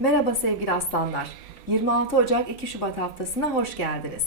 Merhaba sevgili aslanlar. 26 Ocak 2 Şubat haftasına hoş geldiniz.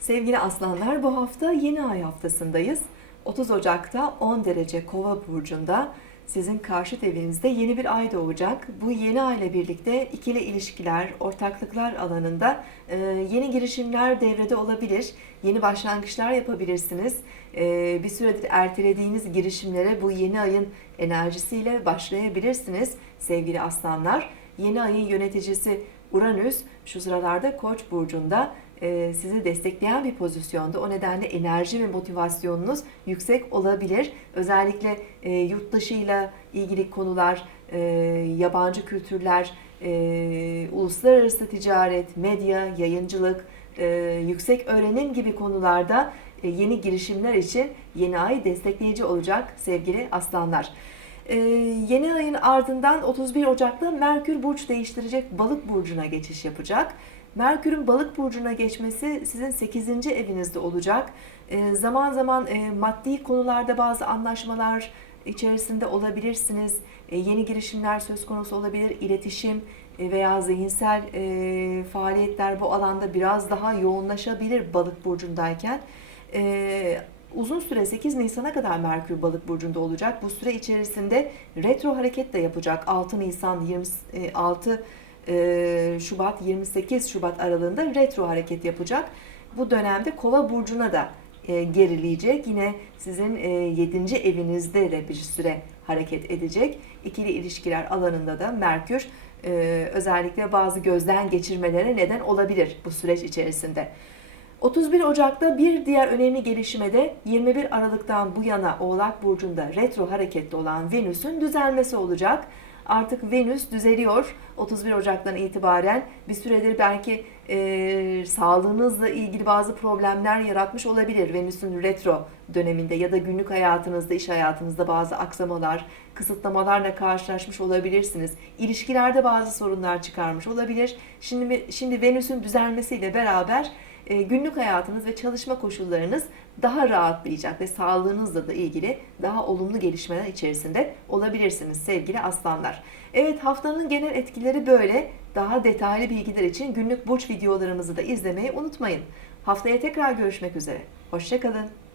Sevgili aslanlar bu hafta yeni ay haftasındayız. 30 Ocak'ta 10 derece Kova burcunda sizin karşıt evinizde yeni bir ay doğacak. Bu yeni ay ile birlikte ikili ilişkiler, ortaklıklar alanında e, yeni girişimler devrede olabilir. Yeni başlangıçlar yapabilirsiniz. E, bir süredir ertelediğiniz girişimlere bu yeni ayın enerjisiyle başlayabilirsiniz sevgili aslanlar. Yeni ayın yöneticisi Uranüs şu sıralarda Koç burcunda e, sizi destekleyen bir pozisyonda. O nedenle enerji ve motivasyonunuz yüksek olabilir. Özellikle e, yurt dışıyla ilgili konular, e, yabancı kültürler, e, uluslararası ticaret, medya, yayıncılık, yüksek öğrenim gibi konularda yeni girişimler için yeni ay destekleyici olacak sevgili aslanlar. Ee, yeni ayın ardından 31 Ocak'ta Merkür burç değiştirecek balık burcuna geçiş yapacak. Merkür'ün balık burcuna geçmesi sizin 8. evinizde olacak. Ee, zaman zaman e, maddi konularda bazı anlaşmalar içerisinde olabilirsiniz. E, yeni girişimler söz konusu olabilir. İletişim e, veya zihinsel e, faaliyetler bu alanda biraz daha yoğunlaşabilir balık burcundayken. E, uzun süre 8 Nisan'a kadar Merkür Balık burcunda olacak. Bu süre içerisinde retro hareket de yapacak. 6 Nisan 26 e, Şubat 28 Şubat aralığında retro hareket yapacak. Bu dönemde Kova burcuna da e, gerileyecek. Yine sizin 7. evinizde de bir süre hareket edecek. İkili ilişkiler alanında da Merkür e, özellikle bazı gözden geçirmelere neden olabilir bu süreç içerisinde. 31 Ocak'ta bir diğer önemli gelişme de 21 Aralık'tan bu yana Oğlak Burcu'nda retro hareketli olan Venüs'ün düzelmesi olacak. Artık Venüs düzeliyor 31 Ocak'tan itibaren bir süredir belki e, sağlığınızla ilgili bazı problemler yaratmış olabilir Venüs'ün retro döneminde ya da günlük hayatınızda, iş hayatınızda bazı aksamalar, kısıtlamalarla karşılaşmış olabilirsiniz. İlişkilerde bazı sorunlar çıkarmış olabilir. Şimdi şimdi Venüs'ün düzelmesiyle beraber günlük hayatınız ve çalışma koşullarınız daha rahatlayacak ve sağlığınızla da ilgili daha olumlu gelişmeler içerisinde olabilirsiniz sevgili aslanlar. Evet haftanın genel etkileri böyle. Daha detaylı bilgiler için günlük burç videolarımızı da izlemeyi unutmayın. Haftaya tekrar görüşmek üzere. Hoşçakalın.